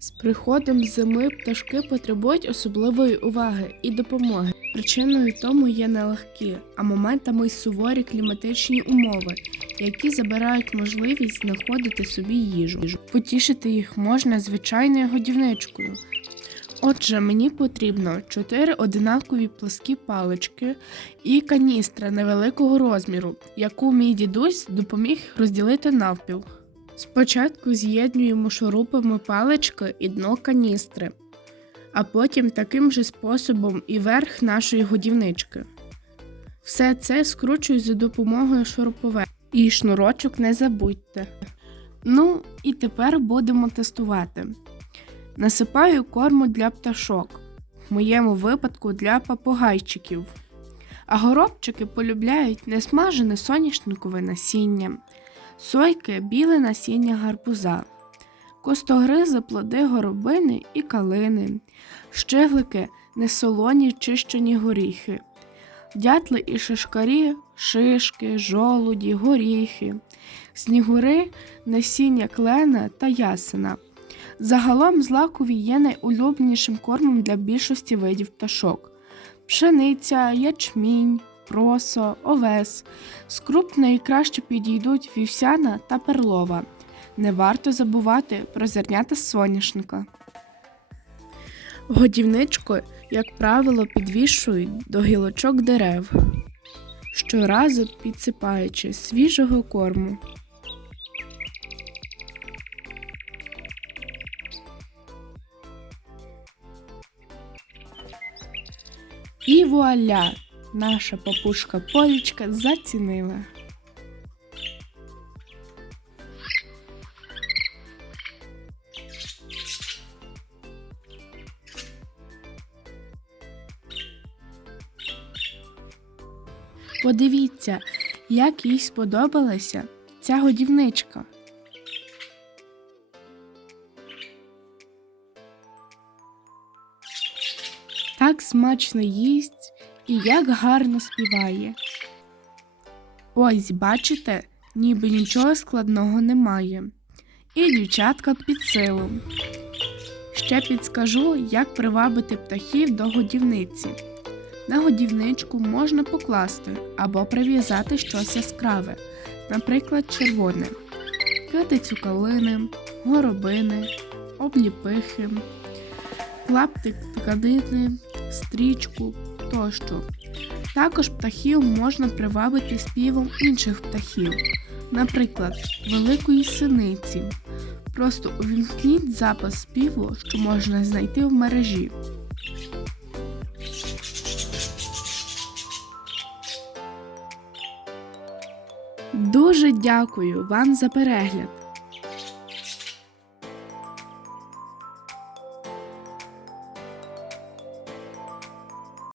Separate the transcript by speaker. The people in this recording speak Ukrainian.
Speaker 1: З приходом зими пташки потребують особливої уваги і допомоги. Причиною тому є нелегкі, а моментами й суворі кліматичні умови, які забирають можливість знаходити собі їжу. Потішити їх можна звичайною годівничкою. Отже, мені потрібно 4 одинакові пласкі палички і каністра невеликого розміру, яку мій дідусь допоміг розділити навпіл. Спочатку з'єднуємо шурупами палички і дно каністри, а потім таким же способом і верх нашої годівнички. Все це скручую за допомогою шуруповерта. І шнурочок не забудьте. Ну, і тепер будемо тестувати. Насипаю корму для пташок, в моєму випадку для попугайчиків. А горобчики полюбляють несмажене соняшникове насіння, сойки біле насіння гарбуза, костогризи плоди горобини і калини, щиглики несолоні чищені горіхи, дятли і шишкарі, шишки, жолуді, горіхи, снігури, насіння клена та ясена. Загалом злакові є найулюбленішим кормом для більшості видів пташок: пшениця, ячмінь, просо, овес. З круп найкраще підійдуть вівсяна та перлова. Не варто забувати про зернята соняшника. Годівничку, як правило, підвішують до гілочок дерев, щоразу підсипаючи свіжого корму. І вуаля! Наша папушка Полічка зацінила. Подивіться, як їй сподобалася ця годівничка. Так смачно їсть і як гарно співає. Ось, бачите, ніби нічого складного немає. І дівчатка під силу. Ще підскажу, як привабити птахів до годівниці. На годівничку можна покласти або прив'язати щось яскраве, наприклад, червоне, китицю калини, горобини, обліпихи, клаптик тканини, стрічку тощо. Також птахів можна привабити співом інших птахів, наприклад, великої синиці. Просто увімкніть запис співу, що можна знайти в мережі. Дуже дякую вам за перегляд.